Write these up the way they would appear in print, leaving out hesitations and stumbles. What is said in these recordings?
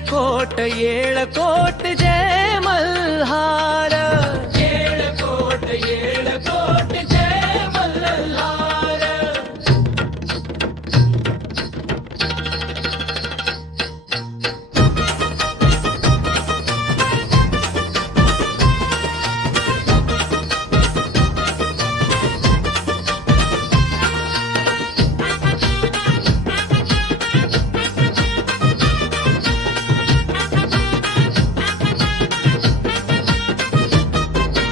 येळकोट येळकोट जय मल्हार, येळकोट येळकोट जय मल्हार।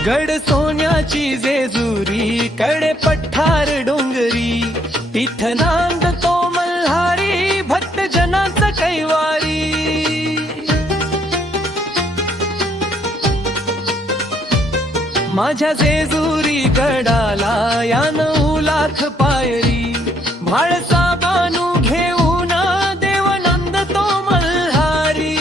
गड सोन्याची जेजुरी, कडे पठार डोंगरी, तिथ नांदतो मल्हारी, भक्त जनांचा कैवारी। माझ्या जेजुरी गडाला या 9 लाख पायरी, म्हाळसा बानू घेऊन देव नंदतो मल्हारी।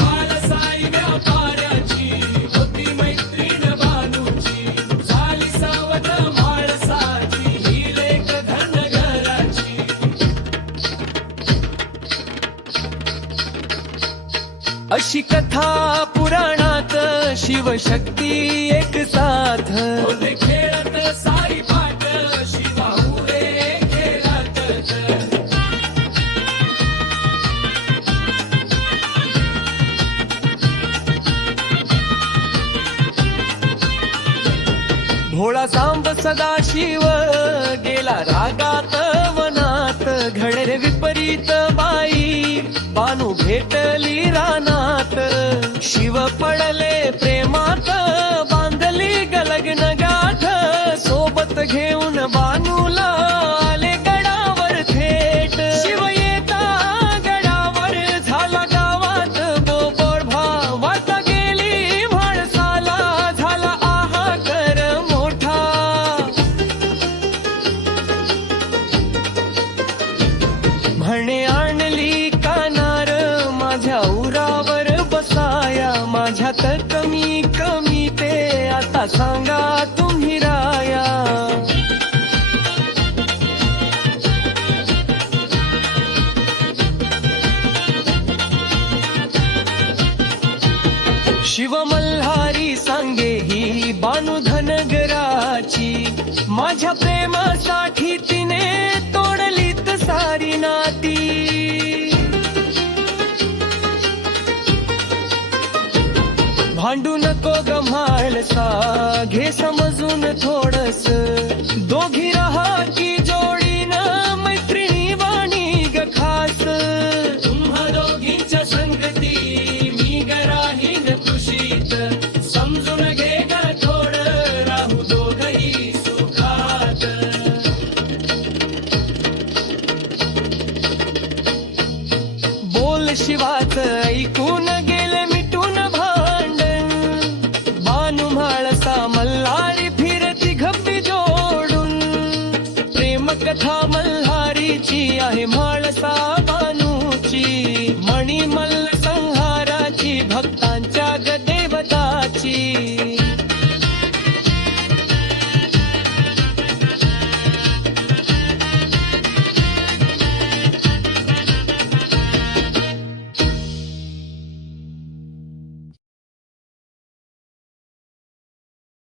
म्हाळसाई व्यापाऱ्याची होती मैत्रीण बानूची, झाली सावध म्हाळसाची, ही लेक धनगराची। अशी कथा पुराणात, शिवशक्ती एक साथ, खेळत सारी पाठ, शिवाहू रे खेळत। भोळा सांब सदाशिव गेला रागात वनात, घडे विपरीत बाई, बानू भेटली रानात। शिव पडले प्रेमात, बांधली गलग्न गाठ, सोबत घेऊन बानूला आले गडावर थेट। शिव येता गडावर झाला गावात बोबड भाव, वाचा गेली म्हाळसाला, झाला आहाकर मोठा। म्हणे आणली कानार, माझ्या उरावर बसाया, माझ्यात कमी कमी ते आता सांगा तुम्ही राया। शिव मल्हारी सांगे ही बानू धनगराची, माझ्या प्रेमासाठी तिने तोडलीत सारी नाती। भांडू नको ग म्हाळसा, घे समजून थोडस, दोघी रहा की जोडीन, मैत्रिणी वाणी ग खास। तुम्हा दोघींच्या संगती मी ग राहीन खुशीत, समजून घे ग थोडं, राहू दोघही सुखात। बोल शिवाच ऐकून गेले मिटून भांडण, बानू म्हाळसा मल्हारी फिरती घब्बी जोडून, प्रेम कथा मल्हारीची आहे म्हाळसा